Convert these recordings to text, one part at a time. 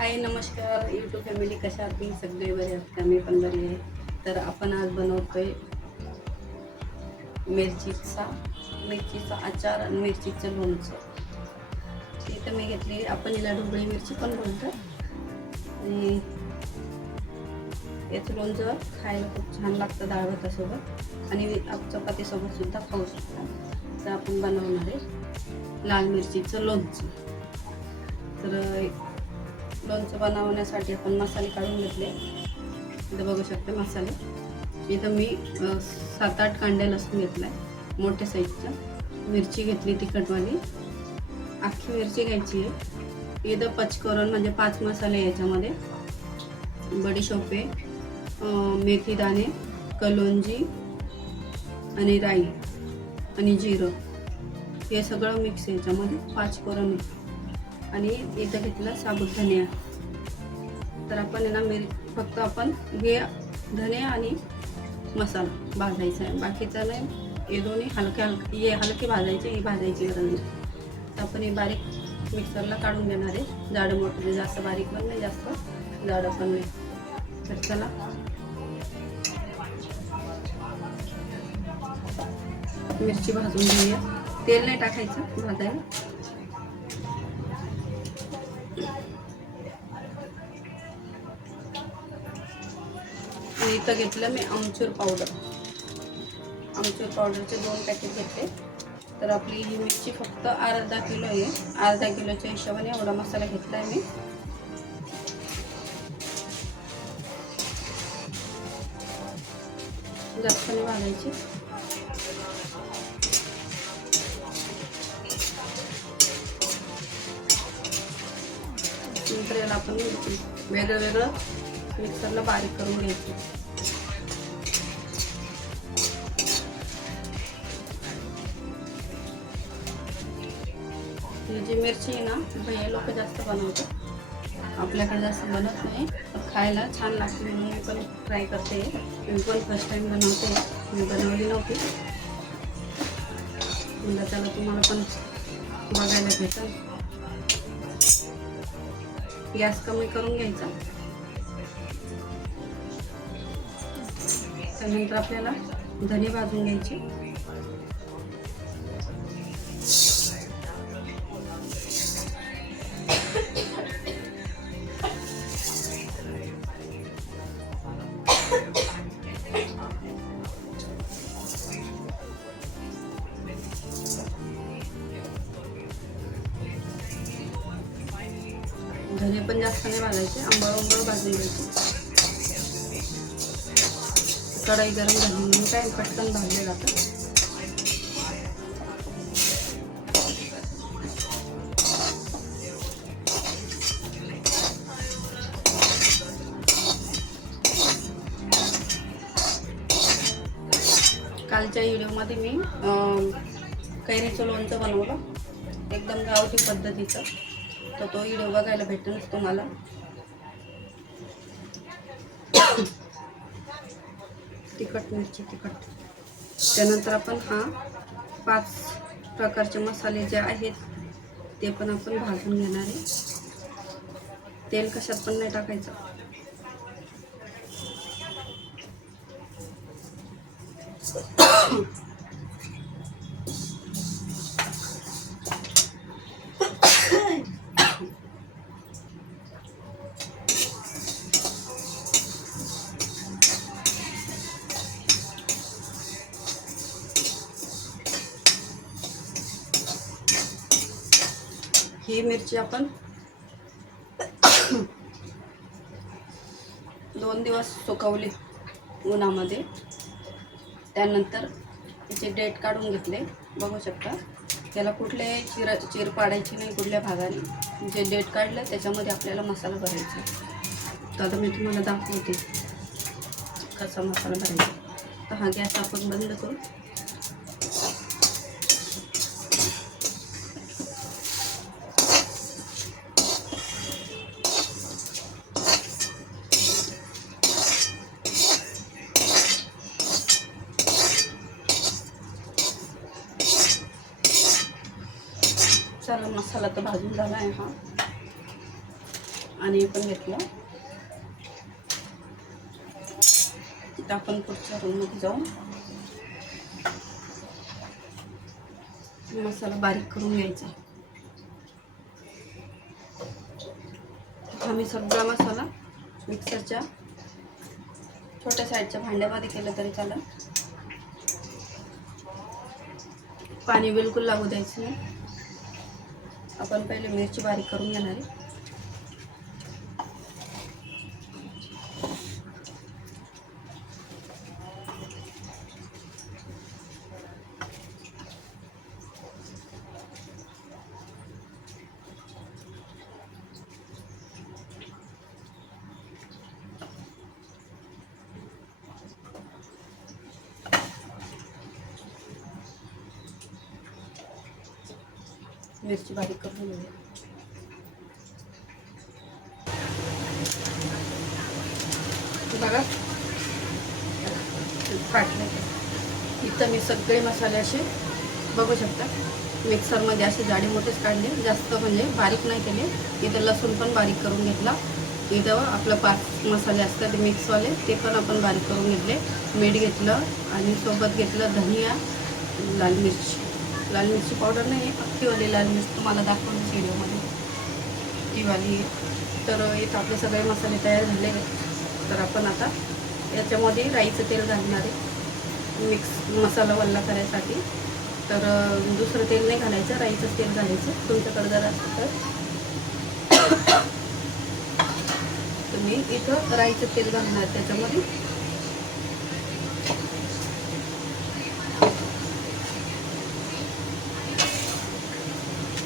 हाय नमस्कार YouTube family कशा आहात? तुम्ही सगळे बरे आहात का? मी पण बरी आहे. तर आपण आज बनवतोय मिरचीचा मिरचीचा आचार आणि मिरचीचं लोणचं. इथं मी घेतली आपण हिला ढोबळी मिरची पण बोलतो. आणि याचं लोणचं खायला खूप छान लागतं डाळ भातासोबत आणि चपातीसोबत सुद्धा खाऊ शकता. तर आपण बनवणार आहे लाल मिरचीचं लोणचं. तर लोणचं बनवण्यासाठी आपण मसाले काढून घेतले. इथं बघू शकते मसाले. इथं मी सात आठ कांड्या लसूण घेतला आहे मोठ्या साईजचा. मिरची घेतली तिखटवाली. अख्खी मिरची घ्यायची आहे. इथं पचकरण म्हणजे पाच मसाले याच्यामध्ये. बडीशोपे मेथी दाणे कलोंजी आणि राई आणि जिरं. हे सगळं मिक्स याच्यामध्ये. पाच करून आणि इथं घेतलं साबुत धनिया. तर आपण आहे ना मिर फक्त आपण हे धने आणि मसाला भाजायचा आहे. बाकीचं नाही हे दोन्ही हलके हलके हे हलके भाजायचे ही भाजायची गरज म्हणजे. नाही तर आपण हे बारीक मिक्सरला काढून घेणार आहे. जाडं मोठं म्हणजे जास्त बारीक पण नाही जास्त जाडं पण नाही. तर चला. मिरची भाजून घेऊया. तेल नाही टाकायचं भाजायला. आणि घेतलं मी आमचूर पावडर आमचूर पावडरचे दोन पॅकेट घेतले. तर आपली ही मिरची फक्त अर्धा किलो आहे. अर्धा किलोच्या हिशोबाने एवढा मसाला घेतला आहे मी. जास्त नाही भाजायची. नंतर याला आपण वेगळं वेगळं मिक्सरला बारीक करून घ्यायचं. ही जी मिरची आहे ना हे लोक जास्त बनवतात. आपल्याकडे जास्त बनत नाही पण खायला छान लागते. म्हणून मी पण ट्राय करते. मी पण फर्स्ट टाइम बनवते. मी बनवली नव्हती. म्हणजे त्याला तुम्हाला पण बघायला भेटेल. गॅस कमी करून घ्यायचा. त्यानंतर आपल्याला धने भाजून घ्यायचे. धने पण जास्त नाही भाजायचे आंबळ उंबळ भाजून घ्यायचे. कढाई गरम झाली म्हणून काय पटकन भाजले जातं कालच्या व्हिडिओमध्ये मी कैरीचं लोणचं बनवलं. एकदम गावठी पद्धतीचं. तर तो व्हिडिओ बघायला भेटेलच तुम्हाला. तिखट मिरची तिखट. त्यानंतर आपण हा पाच प्रकारचे मसाले जे आहेत ते पण आपण भाजून घेणार आहे. तेल कशात पण नाही टाकायचं. ही मिरची आपण दोन दिवस सुकवली उन्हामध्ये. त्यानंतर त्याचे डेट काढून घेतले. बघू शकता. त्याला कुठले चिर चिर पाडायची नाही कुठल्या भागाने. जे डेट काढलं त्याच्यामध्ये आपल्याला मसाला भरायचा तर आता मी तुम्हाला दाखवते कसा मसाला भरायचा तर हा गॅस आपण बंद करू चला मसाला तर भाजून झाला आहे हा. आणि हे पण घेतलं. तर आपण पुढच्या रूममध्ये जाऊन मसाला बारीक करून घ्यायचा. आम्ही सगळा मसाला मिक्सरच्या छोट्या साईडच्या भांड्यामध्ये केलं तरी चालेल. पाणी बिलकुल लागू द्यायचं नाही. आपण पहिले मिरची बारीक करून घेणार आहे मिरची बारीक करून घेऊया बघा. फाटले इथं मी सगळे मसाले असे बघू शकता. मिक्सरमध्ये असे जाडे मोठेच काढले. जास्त म्हणजे बारीक नाही केले. इथं लसूण पण बारीक करून घेतला. इथं आपलं पाच मसाले असतात मिक्सवाले ते पण आपण बारीक करून घेतले. मीठ घेतलं आणि सोबत घेतलं धनिया लाल मिरची. लाल मिरची पावडर नाही आहे अख्खीवाली लाल मिरची तुम्हाला दाखवून व्हिडिओमध्ये ती वाली तर इथं आपले सगळे मसाले तयार झाले आहेत. तर आपण आता याच्यामध्ये राईचं तेल घालणार आहे. मिक्स मसाला वल्ला करायसाठी. तर दुसरं तेल नाही घालायचं राईचंच तेल घालायचं. तुमच्याकडे जर असं तर. तुम्ही इथं राईचं तेल घालणार त्याच्यामध्ये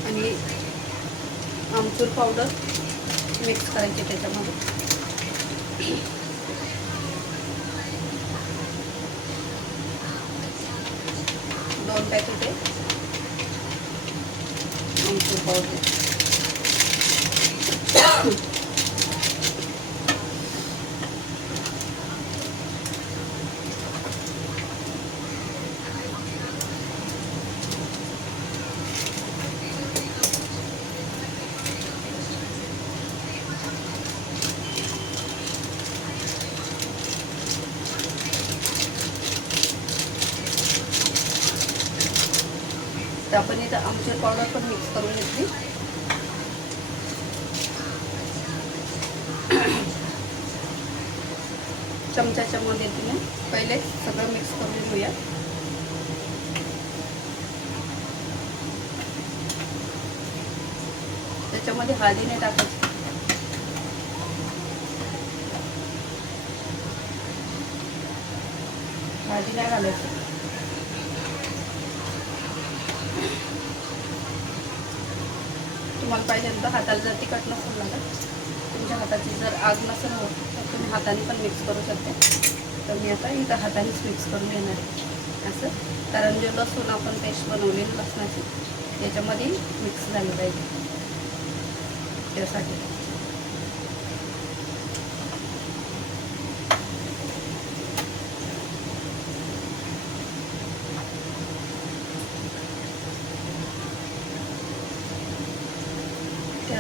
आणि आमचूर पावडर मिक्स करायची त्याच्यामध्ये. दोन पॅकेट आहे. पावडर तर आपण इथं आमचूर पावडर पण मिक्स करून घेतली. चमच्याच्या मदतीने पहिले सगळं मिक्स करून घेऊया. त्याच्यामध्ये हळदी नाही टाकायची. हळदी नाही घालायची तुम्हाला पाहिजे तर हाताला जर तिखट नसेल लागत तुमच्या हाताची जर आग नसेल होत तर तुम्ही हाताने पण मिक्स करू शकते. तर मी आता इथं हातानेच मिक्स करून घेणार आहे. असं. कारण जे लसूण आपण पेस्ट बनवलेली लसणाची त्याच्यामध्ये मिक्स झाली पाहिजे. त्यासाठी.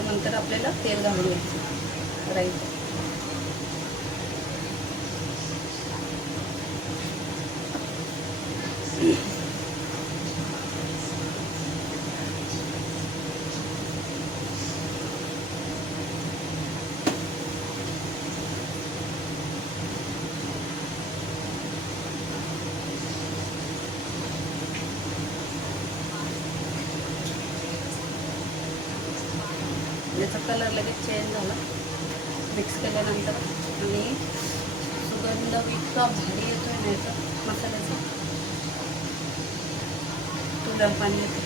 नंतर आपल्याला तेल घालून घ्यायचं. राईस याचा कलर लगेच चेंज झाला मिक्स केल्यानंतर आणि सुगंध इतका भारी येतोय आहे याचा मसाल्याचा. तुला पाणी येतो.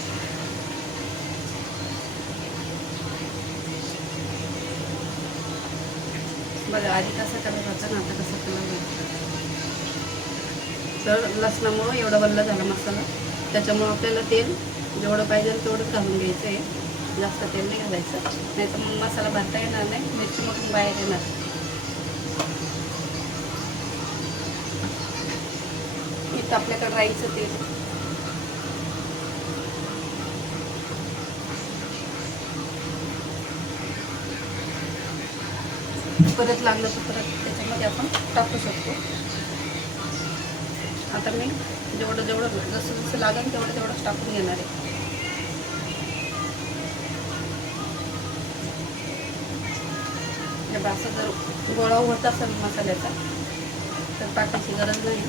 बघा आधी कसं करत होता ना आता कसं कलर तर लसणामुळं एवढा बल्ला झाला मसाला. त्याच्यामुळं आपल्याला तेल जेवढं पाहिजे तेवढं घालून घ्यायचं आहे. जास्त तेल नाही घालायचं. नाही तर मग मसाला भरता येणार नाही मिरची मधून बाहेर येणार. इथं आपल्याकडे राईचं तेल. परत लागलं तर परत त्याच्यामध्ये आपण टाकू शकतो. आता मी जेवढं जेवढं जसं जसं लागेल तेवढं तेवढंच टाकून घेणार आहे. असं जर गोळा होत असेल मसाल्याचा. तर टाकायची गरज नाही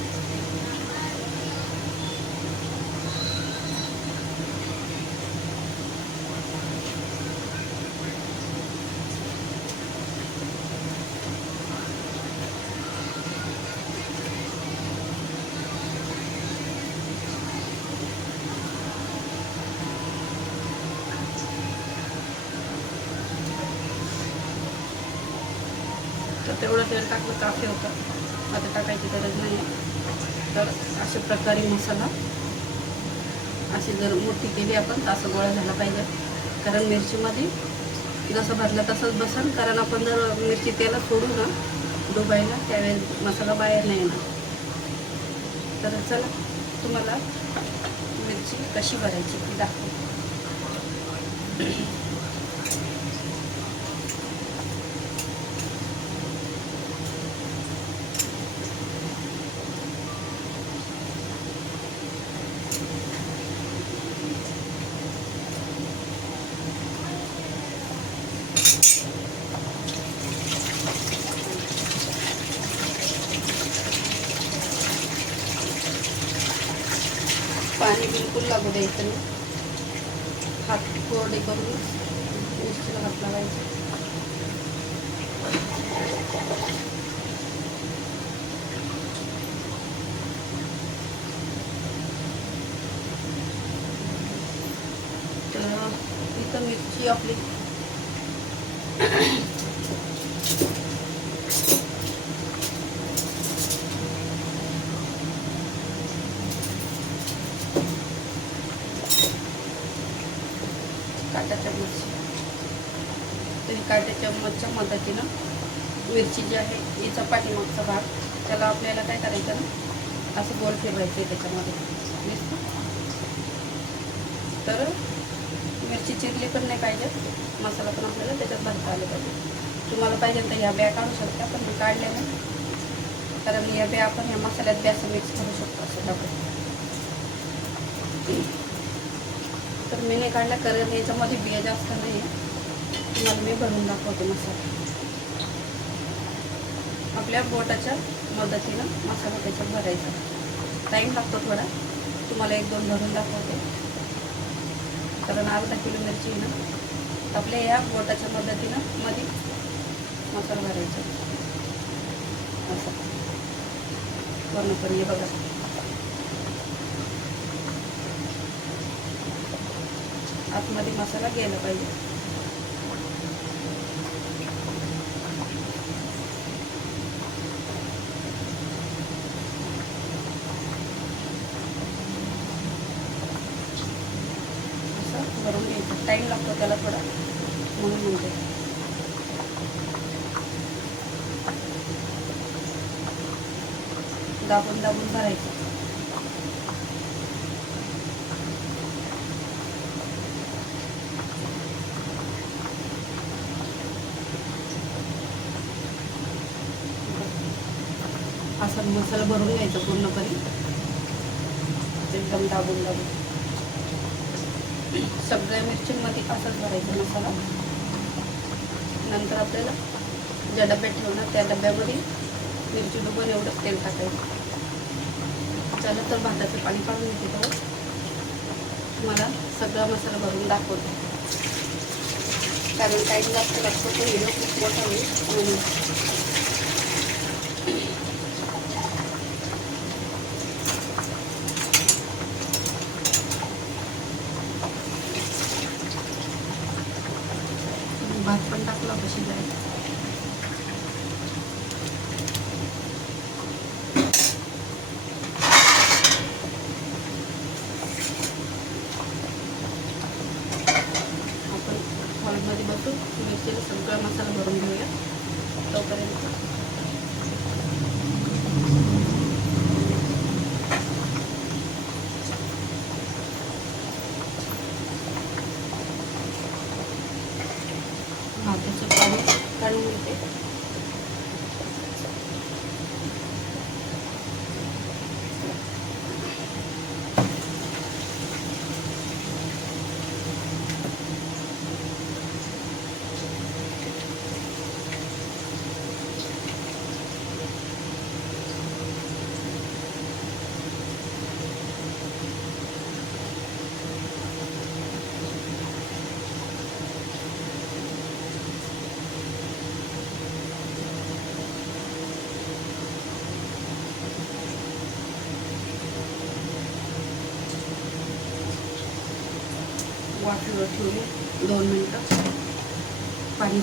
तेवढं तेल टाकलं काफी होतं. आता टाकायची गरज नाही तर अशा प्रकारे मसाला अशी जर मोठी केली आपण तर असं गोळा झाला पाहिजे. कारण मिरचीमध्ये जसं भाजलं तसंच बसन. कारण आपण जर मिरची तेला सोडू ना डुबायला त्यावेळेस मसाला बाहेर नाही येणार. तर चला तुम्हाला मिरची कशी भरायची ती दाखवते. बिलकुल लागू द्यायचं नाही हात कोरडे करून मिरचीला हात लावायचं. तर इथं मिरची आपली काटा चम्मच तर ही काट्या चम्मचच्या मदतीनं मिरची जी आहे ही पाठीमागचा भाग. त्याला आपल्याला काय करायचं ना असं गोल फिरवायचं आहे त्याच्यामध्ये तर मिरची चिरली पण नाही पाहिजे. मसाला पण आपल्याला त्याच्यात भरता आले पाहिजे. तुम्हाला पाहिजे तर ह्या बॅ काढू शकता पण मी काढल्या नाही. कारण या बॅ आपण ह्या मसाल्यात ब्या असं मिक्स करू शकतो असं टाकून. तर मी नाही काढल्या कारण याच्यामध्ये बिया जास्त नाही आहे तुम्हाला मी भरून दाखवते मसाला. आपल्या बोटाच्या मदतीनं मसाला त्याच्यात भरायचा. टाईम लागतो थोडा. तुम्हाला एक दोन भरून दाखवते. कारण अर्धा किलो मिरची ना आपल्या या बोटाच्या मदतीनं मध्ये मसाला भरायचा. असं. पूर्णपणे बघा. आतमध्ये मसाला गेला पाहिजे असं भरून घ्यायचं टाईम लागतो त्याला थोडा. म्हणून म्हणते. दाबून दाबून भरायचं असा मसाला भरून घ्यायचा पूर्णपणे एकदम दाबून दाबून सगळ्या असंच भरायचा मसाला. नंतर आपल्याला ज्या डब्यात ठेवणार त्या डब्यामध्ये मिरची डुबून एवढंच तेल टाकायचं. चला तर भाताचं पाणी काढून घेते तो तुम्हाला सगळा मसाला भरून दाखवते. कारण टाईम जास्त लागतो तो व्हिडिओ खूप मोठा होईल म्हणून भात पण टाकला कशी जाईल आपण हॉलमध्ये बसून मिरचीला सगळा मसाला भरून घेऊया तोपर्यंत भाताचं पाणी काढून घेते वाफेवर ठेवले. दोन मिनटं. पाणी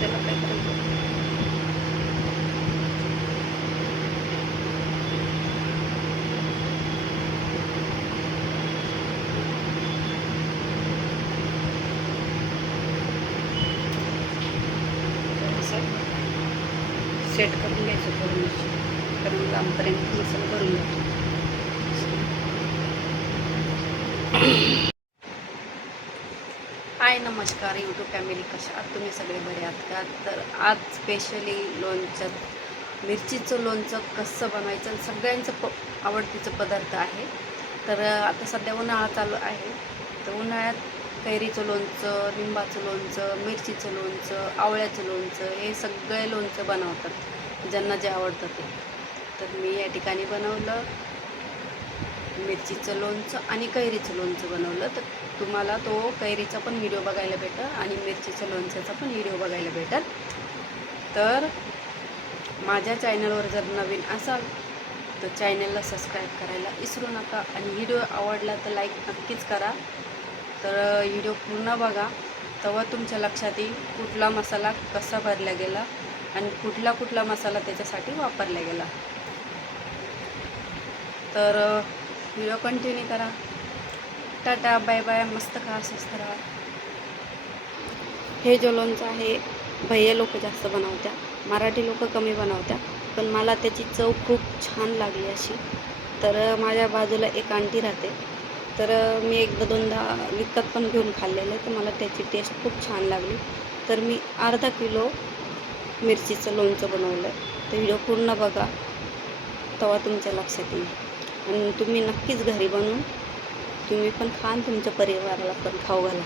थोडंसं त्याला काय करायचं सेट करून घ्यायचं थोडं मिरची कारण लांबपर्यंत मसाला भरून जातो हाय नमस्कार यूट्यूब फॅमिली कशा आहात? तुम्ही सगळे बरे आहात का? तर आज स्पेशली लोणचं मिरचीचं लोणचं कसं बनवायचं आणि सगळ्यांचं प आवडतीचं पदार्थ आहे. तर आता सध्या उन्हाळा चालू आहे. तर उन्हाळ्यात कैरीचं लोणचं लिंबाचं लोणचं मिरचीचं लोणचं आवळ्याचं लोणचं हे सगळे लोणचं बनवतात ज्यांना जे आवडतं ते. तर मी या ठिकाणी बनवलं. मिरचीचं लोणचं आणि कैरीचं लोणचं बनवलं तर तुम्हाला तो कैरीचा पण व्हिडिओ बघायला भेटेल आणि मिरचीच्या लोणच्याचा पण व्हिडिओ बघायला भेटेल. तर माझ्या चॅनलवर जर नवीन असाल तर चॅनलला सबस्क्राईब करायला विसरू नका आणि व्हिडिओ आवडला तर लाईक नक्कीच करा. तर व्हिडिओ पूर्ण बघा. तेव्हा तुमच्या लक्षात येईल कुठला मसाला कसा भरला गेला आणि कुठला कुठला मसाला त्याच्यासाठी वापरला गेला. तर व्हिडिओ कंटिन्यू करा. टाटा बाय बाय मस्त खा स्वस्त राहा. हे जो लोणचं आहे. भैया लोक जास्त बनवत्या. मराठी लोक कमी बनवत्या. पण मला त्याची चव खूप छान लागली अशी. तर माझ्या बाजूला एक आंटी राहते. तर मी एकदा दोनदा विकत पण घेऊन खाल्लेलं आहे. तर मला त्याची टेस्ट खूप छान लागली. तर मी अर्धा किलो मिरचीचं लोणचं बनवलं आहे तर व्हिडिओ पूर्ण बघा. तेव्हा तुमच्या लक्षात येईल. आणि तुम्ही नक्कीच घरी बनवून तुम्ही पण खान तुमच्या परिवाराला पण खाऊ घाला.